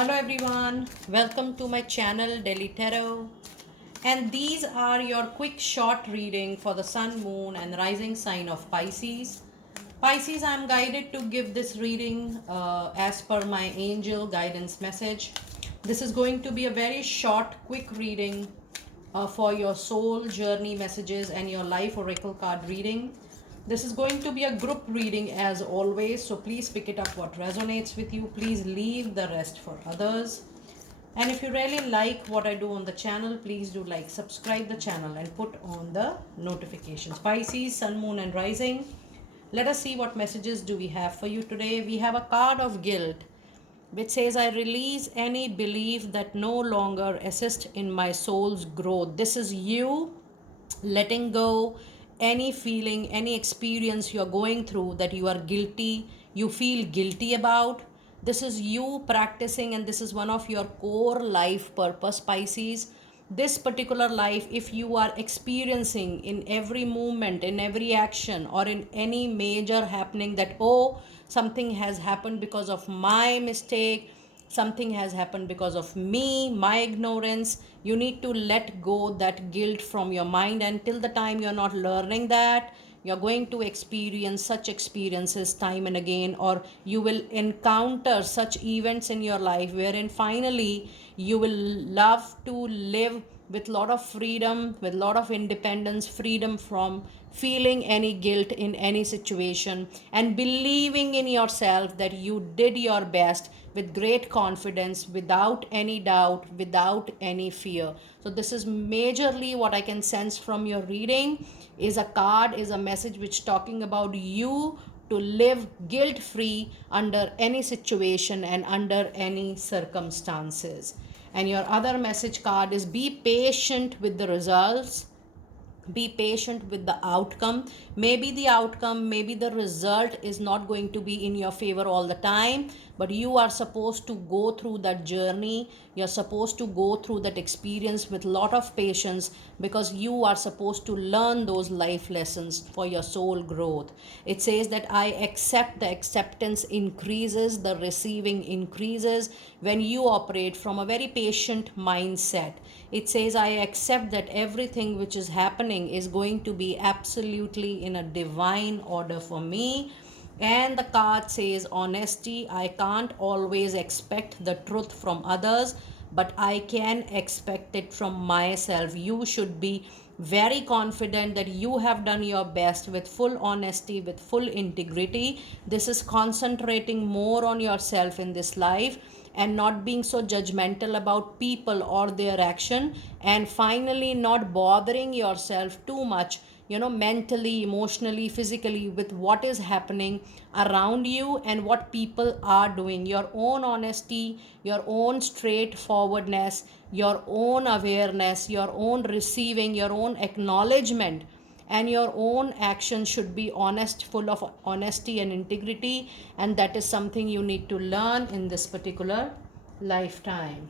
Hello everyone, welcome to my channel Delhi Tarot, and these are your quick short reading for the sun, moon and rising sign of Pisces. Pisces, I am guided to give this reading as per my angel guidance message. This is going to be a very short quick reading for your soul journey messages and your life oracle card reading. This is going to be a group reading as always, so please pick it up what resonates with you. Please leave the rest for others. And if you really like what I do on the channel, please do like, subscribe the channel and put on the notifications. Pisces, sun, moon and rising. Let us see what messages do we have for you today. We have a card of guilt which says, I release any belief that no longer assists in my soul's growth. This is you letting go any feeling, any experience you're going through that you are guilty, you feel guilty about. This is you practicing, and this is one of your core life purpose, Pisces. This particular life, if you are experiencing in every movement, in every action, or in any major happening that, oh, something has happened because of my mistake, something has happened because of me, my ignorance, you need to let go that guilt from your mind. Until the time you're not learning that, you're going to experience such experiences time and again, or you will encounter such events in your life wherein finally you will love to live with lot of freedom, with lot of independence, freedom from feeling any guilt in any situation, and believing in yourself that you did your best with great confidence, without any doubt, without any fear. So this is majorly what I can sense from your reading. Is a card, is a message which talking about you to live guilt free under any situation and under any circumstances. And your other message card is, be patient with the results, be patient with the outcome. Maybe the outcome, maybe the result is not going to be in your favor all the time, but you are supposed to go through that journey, you're supposed to go through that experience with lot of patience, because you are supposed to learn those life lessons for your soul growth. It says that I accept, the acceptance increases, the receiving increases when you operate from a very patient mindset. It says, I accept that everything which is happening is going to be absolutely in a divine order for me. And the card says, honesty. I can't always expect the truth from others, but I can expect it from myself. You should be very confident that you have done your best with full honesty, with full integrity. This is concentrating more on yourself in this life and not being so judgmental about people or their action, and finally not bothering yourself too much, mentally, emotionally, physically, with what is happening around you and what people are doing. Your own honesty, your own straightforwardness, your own awareness, your own receiving, your own acknowledgement, and your own actions should be honest, full of honesty and integrity. And that is something you need to learn in this particular lifetime.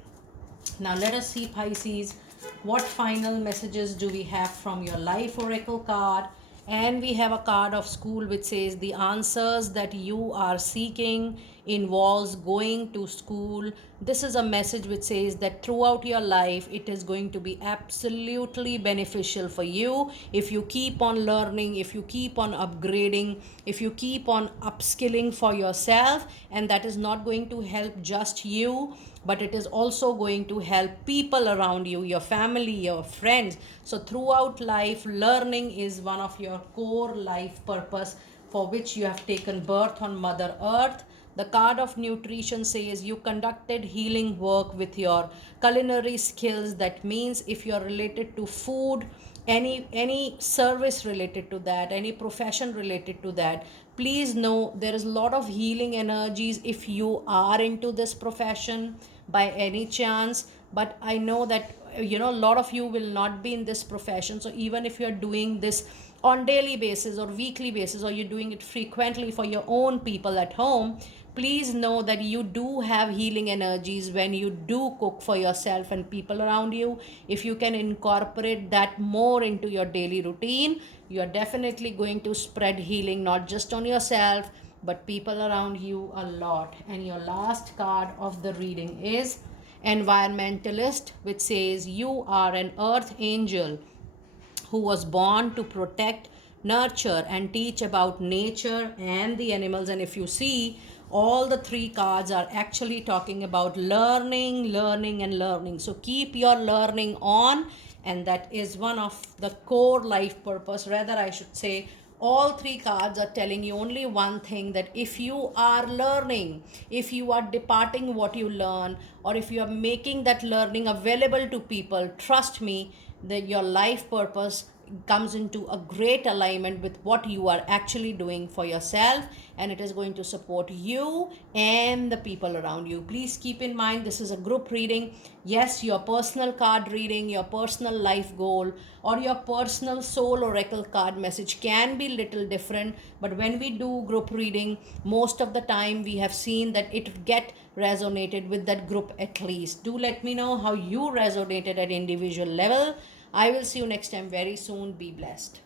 Now let us see, Pisces, what final messages do we have from your life oracle card. And we have a card of school which says, the answers that you are seeking involves going to school. This is a message which says that throughout your life it is going to be absolutely beneficial for you if you keep on learning, if you keep on upgrading, if you keep on upskilling for yourself. And that is not going to help just you, but it is also going to help people around you, your family, your friends. So throughout life, learning is one of your core life purpose for which you have taken birth on Mother Earth. The card of nutrition says you conducted healing work with your culinary skills. That means if you are related to food, any service related to that, any profession related to that, please know there is a lot of healing energies if you are into this profession by any chance. But I know that a lot of you will not be in this profession. So even if you're doing this on daily basis or weekly basis, or you're doing it frequently for your own people at home, please know that you do have healing energies when you do cook for yourself and people around you. If you can incorporate that more into your daily routine, you are definitely going to spread healing not just on yourself, but people around you a lot. And your last card of the reading is Environmentalist, which says you are an earth angel who was born to protect, nurture, and teach about nature and the animals. And if you see, all the three cards are actually talking about learning, learning, and learning. So keep your learning on, and that is one of the core life purpose. Rather, I should say, all three cards are telling you only one thing, that if you are learning, if you are departing what you learn, or if you are making that learning available to people, trust me that your life purpose comes into a great alignment with what you are actually doing for yourself, and it is going to support you and the people around you. Please keep in mind, this is a group reading. Yes, your personal card reading, your personal life goal, or your personal soul oracle card message can be little different, but when we do group reading, most of the time we have seen that it get resonated with that group. At least do let me know how you resonated at individual level. I will see you next time very soon. Be blessed.